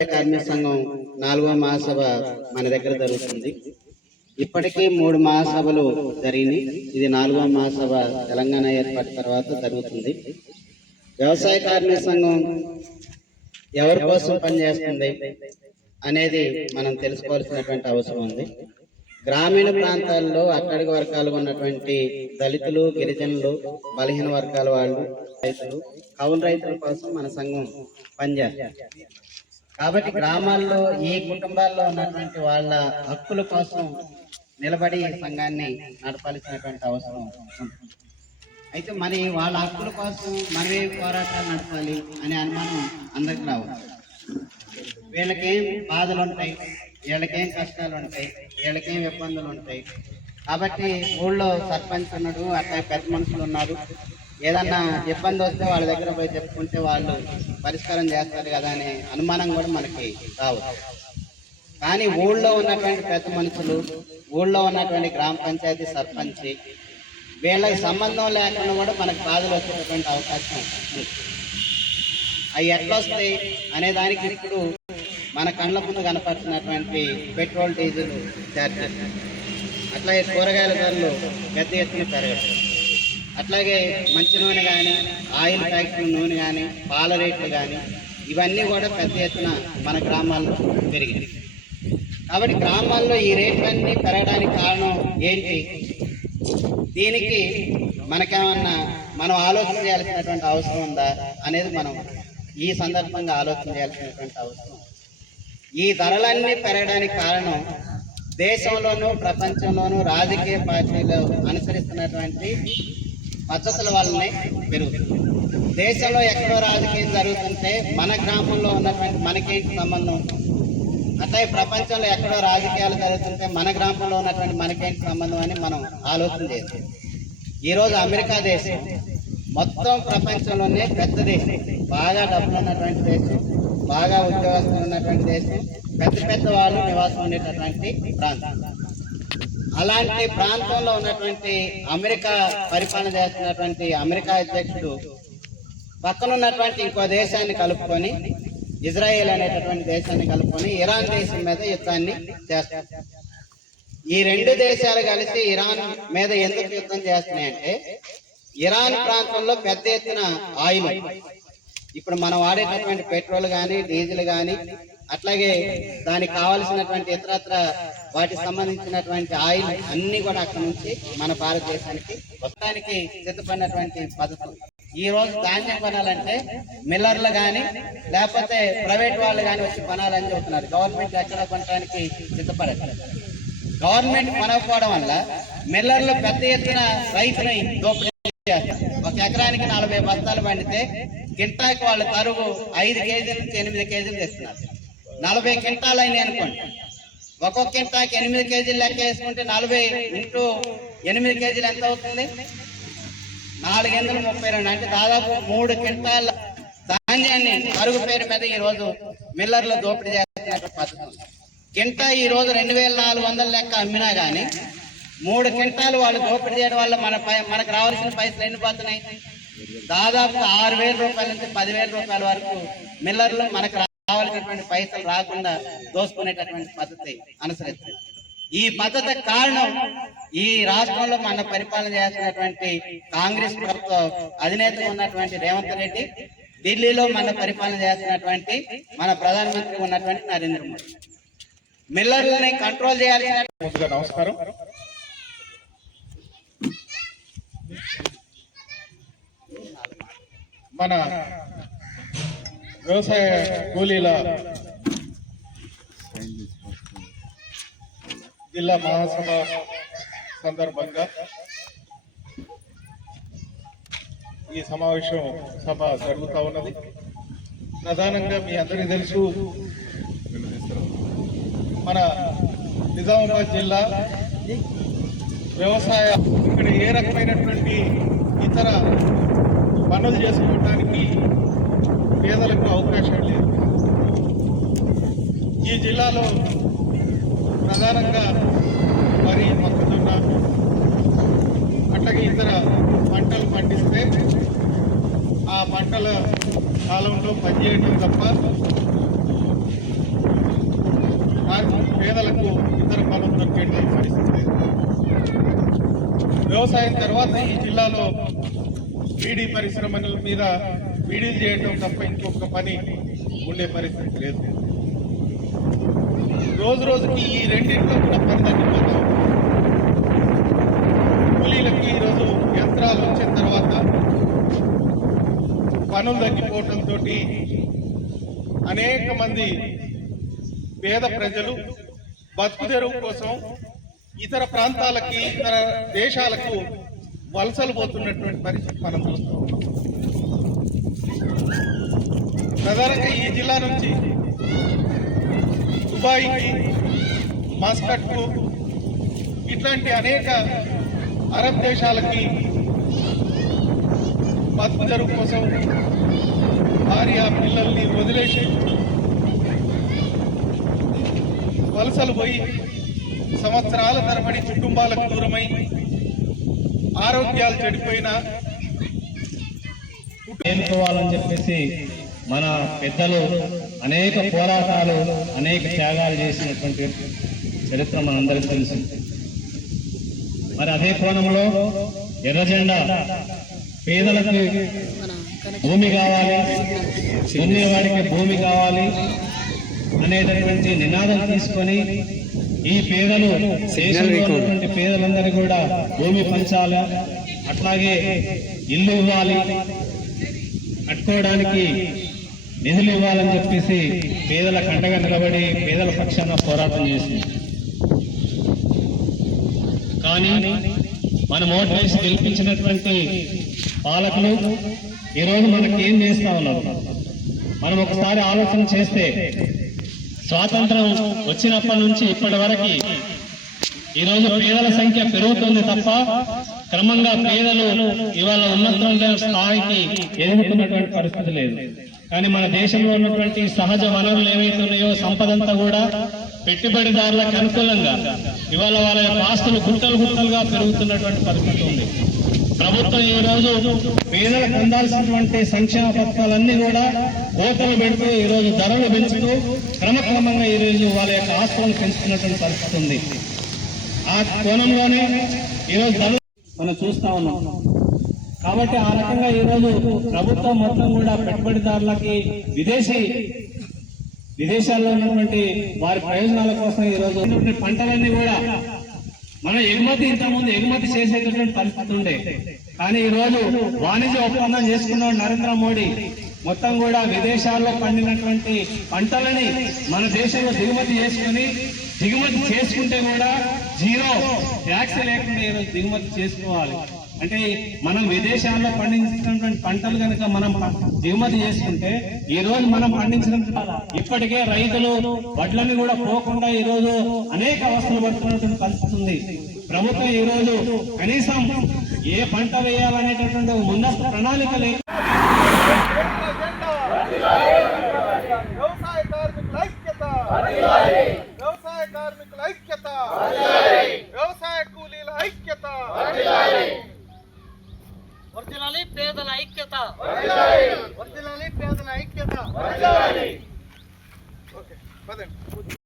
కార్మిక సంఘం 4వ మహాసభ మన దగ్గర జరుగుతుంది. ఇప్పటికీ 3 మహాసభలు జరిగినాయి. ఇది 4వ మహాసభ తెలంగాణ ఏర్పాటు తర్వాత జరుగుతుంది. వ్యవసాయ కార్మిక సంఘం ఎవరి కోసం పనిచేస్తుంది అనేది మనం తెలుసుకోవాల్సినటువంటి అవసరం ఉంది. గ్రామీణ ప్రాంతాల్లో అట్టడుగు వర్గాలు ఉన్నటువంటి దళితులు, గిరిజనులు, బలహీన వర్గాల వాళ్ళు, రైతులు, కౌలు రైతుల కోసం మన సంఘం పనిచేస్తుంది. కాబట్టి గ్రామాల్లో ఈ కుటుంబాల్లో ఉన్నటువంటి వాళ్ళ హక్కుల కోసం నిలబడి ఈ సంఘాన్ని నడపాల్సినటువంటి అవసరం ఉంది. అయితే మరి వాళ్ళ హక్కుల కోసం మనమే పోరాటాలు నడపాలి అనే అనుమానం అందరికి రావచ్చు. వీళ్ళకేం బాధలు ఉంటాయి, వీళ్ళకేం కష్టాలు ఉంటాయి, వీళ్ళకేం ఇబ్బందులు ఉంటాయి. కాబట్టి ఊళ్ళో సర్పంచ్ ఉన్నాడు, అట్లా పెద్ద మనుషులు ఉన్నారు, ఏదన్నా ఇబ్బంది వస్తే వాళ్ళ దగ్గర పోయి చెప్పుకుంటే వాళ్ళు పరిష్కారం చేస్తారు కదా అనే అనుమానం కూడా మనకి రావచ్చు. కానీ ఊళ్ళో ఉన్నటువంటి పెద్ద మనుషులు, ఊళ్ళో ఉన్నటువంటి గ్రామ పంచాయతీ సర్పంచ్, వీళ్ళకి సంబంధం లేకుండా కూడా మనకు బాధలు వచ్చేటటువంటి అవకాశం ఉంది. అవి ఎట్లా వస్తాయి అనే దానికి ఇప్పుడు మన కళ్ళ ముందు కనపడుతున్నటువంటి పెట్రోల్, డీజిల్ ఛార్జెస్, అట్లాగే కూరగాయల ధరలు పెద్ద ఎత్తున పెరగదు. అట్లాగే మంచి నూనె కానీ, ఆయిల్ ఫ్యాక్టరీ నూనె కానీ, పాల రేట్లు కానీ, ఇవన్నీ కూడా పెద్ద ఎత్తున మన గ్రామాల్లో పెరిగాయి. కాబట్టి గ్రామాల్లో ఈ రేట్లన్నీ పెరగడానికి కారణం ఏంటి? దీనికి మనకేమన్నా మనం ఆలోచన చేయాల్సినటువంటి అవసరం ఉందా అనేది మనం ఈ సందర్భంగా ఆలోచన చేయాల్సినటువంటి అవసరం. ఈ ధరలన్నీ పెరగడానికి కారణం దేశంలోనూ ప్రపంచంలోనూ రాజకీయ పార్టీలు అనుసరిస్తున్నటువంటి పద్ధతుల వల్లనే పెరుగుతుంది. దేశంలో ఎక్కడో రాజకీయం జరుగుతుంటే మన గ్రామంలో ఉన్నటువంటి మనకేంటి సంబంధం? అట్లాగే ప్రపంచంలో ఎక్కడో రాజకీయాలు జరుగుతుంటే మన గ్రామంలో ఉన్నటువంటి మనకేంటి సంబంధం అని మనం ఆలోచన చేస్తాం. ఈరోజు అమెరికా దేశం మొత్తం ప్రపంచంలోనే పెద్ద దేశం, బాగా డబ్బులు ఉన్నటువంటి దేశం, బాగా ఉద్యోగస్తులు ఉన్నటువంటి దేశం, పెద్ద పెద్ద వాళ్ళు నివాసం ఉండేటటువంటి ప్రాంతం. అలాంటి ప్రాంతంలో ఉన్నటువంటి అమెరికా పరిపాలన చేస్తున్నటువంటి అమెరికా అధ్యక్షుడు పక్కనున్నటువంటి ఇంకో దేశాన్ని కలుపుకొని, ఇజ్రాయెల్ అనేటటువంటి దేశాన్ని కలుపుకొని ఇరాన్ దేశం మీద యుద్ధాన్ని చేస్తారు. ఈ రెండు దేశాలు కలిసి ఇరాన్ మీద ఎందుకు యుద్ధం చేస్తున్నాయంటే, ఇరాన్ ప్రాంతంలో పెద్ద ఎత్తున ఆయిల్, ఇప్పుడు మనం వాడేటటువంటి పెట్రోల్ కానీ, డీజిల్ కానీ, అట్లాగే దానికి కావలసినటువంటి ఇతరత్ర వాటికి సంబంధించినటువంటి ఆయిల్ అన్ని కూడా అక్కడ నుంచి మన భారతదేశానికి మొత్తానికి సిద్ధపడినటువంటి పద్ధతులు. ఈ రోజు ధాన్యం కొనాలంటే మిల్లర్లు కానీ లేకపోతే ప్రైవేట్ వాళ్ళు కానీ వచ్చి కొనాలని చెబుతున్నారు. గవర్నమెంట్ ఎక్కడ కొనడానికి సిద్ధపడదు. గవర్నమెంట్ కొనకపోవడం వల్ల మిల్లర్లు పెద్ద ఎత్తున రైతుని దోపిడీ చేస్తారు. ఒక ఎకరానికి 40 బస్తాలు పండితే కింటాకి వాళ్ళ తరుగు 5 కేజీల నుంచి 8 కేజీలు తెస్తున్నారు. 40 క్వింటాలు అయినాయి అనుకోండి, ఒక్కొక్క కింటాకి 8 కేజీలు లెక్క వేసుకుంటే 40 ఇంటూ 8 కేజీలు ఎంత అవుతుంది? 432, అంటే దాదాపు 3 క్వింటాల ధాన్యాన్ని అరుగు పేరు మీద ఈ రోజు మిల్లర్లు దోపిడీ చేస్తున్నటువంటి పద్ధతి. కింటా ఈ రోజు 2400 లెక్క అమ్మినా కానీ 3 క్వింటాలు వాళ్ళు దోపిడీ చేయడం వల్ల మనకు రావాల్సిన పైసలు ఎన్ని పోతున్నాయి? దాదాపు 6,000 రూపాయల నుంచి 10,000 రూపాయల వరకు మిల్లర్లు మనకు రావాల్సినటువంటి పైసలు రాకుండా దోసుకునేటటువంటి పద్ధతి అనుసరిస్తుంది. ఈ పద్ధతి కారణం ఈ రాష్ట్రంలో మన పరిపాలన చేస్తున్నటువంటి కాంగ్రెస్ ప్రభుత్వ అధినేత ఉన్నటువంటి రేవంత్ రెడ్డి, ఢిల్లీలో మన పరిపాలన చేస్తున్నటువంటి మన ప్రధానమంత్రి ఉన్నటువంటి నరేంద్ర మోడీ. మిల్లర్లని కంట్రోల్ చేయాల్సిన. నమస్కారం. మన వ్యవసాయ కూలీల జిల్లా మహాసభ సందర్భంగా ఈ సమావేశం సభ జరుగుతూ ఉన్నది. ప్రధానంగా మీ అందరికీ తెలుసు, మన నిజామాబాద్ జిల్లా వ్యవసాయ ఇక్కడ ఏ రకమైనటువంటి ఇతర పనులు చేసుకోవడానికి పేదలకు అవకాశం లేదు. ఈ జిల్లాలో ప్రధానంగా వరి, మొక్కజొన్న, అట్లాగే ఇతర పంటలు పండిస్తే ఆ పంటల కాలంలో పనిచేయడం తప్ప పేదలకు ఇతర పనులు దొరికేటువంటి పరిస్థితి లేదు. వ్యవసాయం తర్వాత ఈ జిల్లాలో బీడీ పరిశ్రమల మీద బీడీలు చేయడం తప్ప ఇంకొక పని ఉండే పరిస్థితి లేదు. రోజు రోజుకి ఈ రెండింటిలో కూడా పని తగ్గిపోతాం. కూలీలకి ఈరోజు యంత్రాలు వచ్చిన తర్వాత పనులు తగ్గిపోవడంతో అనేక మంది పేద ప్రజలు బతుకు తెరువు కోసం ఇతర ప్రాంతాలకి ఇతర దేశాలకు వలసలు పోతున్నటువంటి పరిస్థితి మనం చూస్తాం. ప్రధానంగా ఈ జిల్లా నుంచి దుబాయ్కి, మస్కట్కు ఇట్లాంటి అనేక అరబ్ దేశాలకి బతుకు తెరువు కోసం భార్య పిల్లల్ని వదిలేసి వలసలు పోయి సంవత్సరాల తరబడి కుటుంబాలకు దూరమై ఆరోగ్యాలు చెడిపోయినా ఎన్నుకోవాలని చెప్పేసి మన పెద్దలు అనేక పోరాటాలు అనేక త్యాగాలు చేసినటువంటి చరిత్ర మనందరికీ తెలుసు. మరి అదే కోణంలో ఎర్రజెండా పేదలకు భూమి కావాలి, దున్నేవాడికి భూమి కావాలి అనేటటువంటి నినాదం తీసుకొని ఈ పేదలు దేశంలో ఉన్నటువంటి పేదలందరూ కూడా భూమి పంచాలి, అట్లాగే ఇల్లు ఇవ్వాలి, కట్టుకోవడానికి నిధులు ఇవ్వాలని చెప్పేసి పేదల కంటగా నిలబడి పేదల పక్షాన పోరాటం చేసింది. కానీ మనం ఓటు వేసి గెలిపించినటువంటి పాలకులు ఈరోజు మనకి ఏం చేస్తా ఉన్నారు? మనం ఒకసారి ఆలోచన చేస్తే స్వాతంత్రం వచ్చినప్పటి నుంచి ఇప్పటి వరకు ఈరోజు పేదల సంఖ్య పెరుగుతుంది తప్ప క్రమంగా పేదలు ఇవాళ ఉన్నత స్థాయికి ఎదుగుతున్నటువంటి పరిస్థితి లేదు. కానీ మన దేశంలో ఉన్నటువంటి సహజ వనరులు ఏవైతే ఉన్నాయో సంపదంతా కూడా పెట్టుబడిదారులకు అనుకూలంగా ఇవాళ వాళ్ళ యొక్క ఆస్తులు గుట్టలు గుట్టలుగా పెరుగుతున్నటువంటి పరిస్థితి ఉంది. ప్రభుత్వం ఈ రోజు పేదలకు అందాల్సినటువంటి సంక్షేమ పథకాలన్నీ కూడా కోతలు పెడుతూ ఈ రోజు ధరలు పెంచుతూ క్రమక్రమంగా ఈ రోజు వాళ్ళ యొక్క ఆస్తులను పెంచుతున్నటువంటి పరిస్థితి ఉంది. ఆ కోణంలోనే ఈరోజు ధరలు మనం చూస్తా ఉన్నాం. కాబట్టి ఆ రకంగా ఈరోజు ప్రభుత్వం మొత్తం కూడా పెట్టుబడిదారులకి విదేశాల్లో ఉన్నటువంటి వారి ప్రయోజనాల కోసం ఈరోజు పంటలన్నీ కూడా మన ఇంతకుముందు ఎగుమతి చేసేటటువంటి పరిస్థితి ఉండే. కానీ ఈ రోజు వాణిజ్య ఒప్పందం చేసుకున్న నరేంద్ర మోడీ మొత్తం కూడా విదేశాల్లో పండినటువంటి పంటలని మన దేశంలో దిగుమతి చేసుకుంటే కూడా జీరో ట్యాక్స్ లేకుండా ఈరోజు దిగుమతి చేసుకోవాలి. అంటే మనం విదేశాల్లో పండించినటువంటి పంటలు కనుక మనం దిగుమతి చేసుకుంటే ఈ రోజు మనం పండించిన ఇప్పటికే రైతులు వడ్లని కూడా పోకుండా ఈ రోజు అనేక అవస్థలు పడుతున్నటువంటి పరిస్థితి ఉంది. ప్రభుత్వం ఈ రోజు కనీసం ఏ పంట వేయాలనేటటువంటి ముందస్తు ప్రణాళిక లేదు. వ్యవసాయ కార్మికుల ఐక్యత, వ్యవసాయ కార్మికుల ఐక్యత, వ్యవసాయ కూలీల ఐక్యత, వర్ధిల్లాలి పేదల ఐక్యత, వర్ధిల్లాలి పేదల ఐక్యత. ఓకే పదండి.